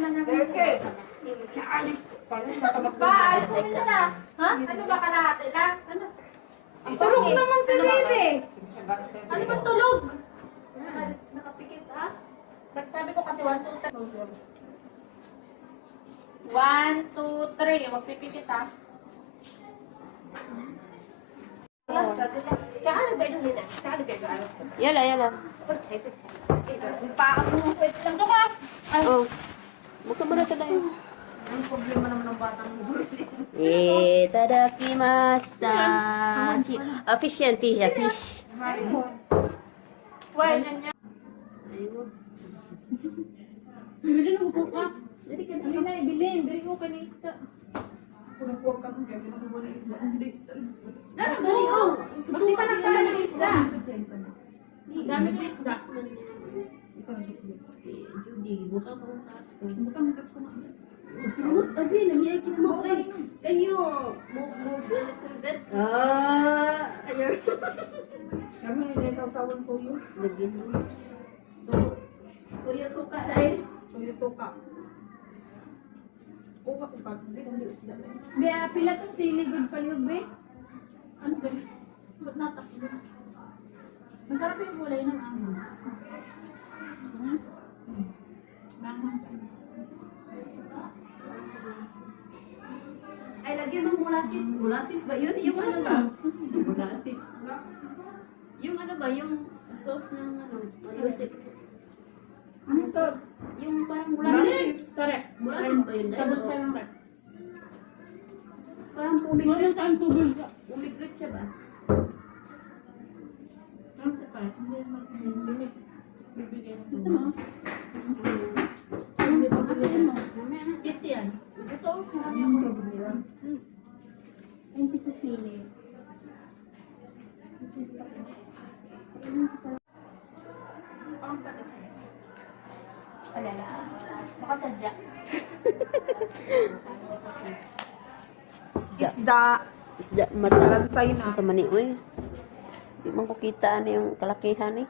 Okay. Ayos mo na. Ha? Ano ba kalahati lang? Ano? Tulog naman si Bibi. Ano bang tulog? Nakapikit Ba't sabi ko kasi 1, 2, 3. 1, 2, 3. Magpipikit Yala, yala. Wait lang to ka. Oh. Buka mo na ito tayo. Ang problema naman ng batang buhay. Itadakimasta. Fish yan, fish. Why niya? Ayun. Bilhin mo po ka. Hindi na ibilhin. Dili ko kayo isda. Kung huwag ka kung kaya ginagawa na isda. Ang bilis talaga. Dali ko. Ba't di pa nagkaroon ng isda? Dami ng isda. Isang bit-bit. Judy, butang sa utak. Butang makas ko na. Abi, namiyakin mo. Can you move a little bit? Ayun. Kami na sausawan ko yun. Lagyan mo. So, kuya ko ka tayo. So ito ka. Uka ko ka. Hindi kong bilis isda na yun. Be, pila tong sili good palihog, be? Ano ba? Ba't natakot? Masarap yung kulay ng anghang. Manghang pa. Ay, lagyan mo molasses. Molasses ba yun? Yung ano ba? Molasses. Yung ano ba? Yung sauce ng ano? Malusip. Ano to? Yung parang molasses. Sorry. Molasses ba yun? Sabon sa lang ka. Parang pumiklot. Wala tayong tubig. Pumiklot siya ba? Ano sa pa? Hindi naman. Bibigyan mo. Gusto mo? Hindi pa bibigyan mo. Kiss yan. Ito. Marami ako nabibira. Ang kiss sa sili. Alala. Baka sadya. Isda. Isda, madalang Sa'yo na. sa mani, uy. Di man ko kita ano yung kalakihan eh.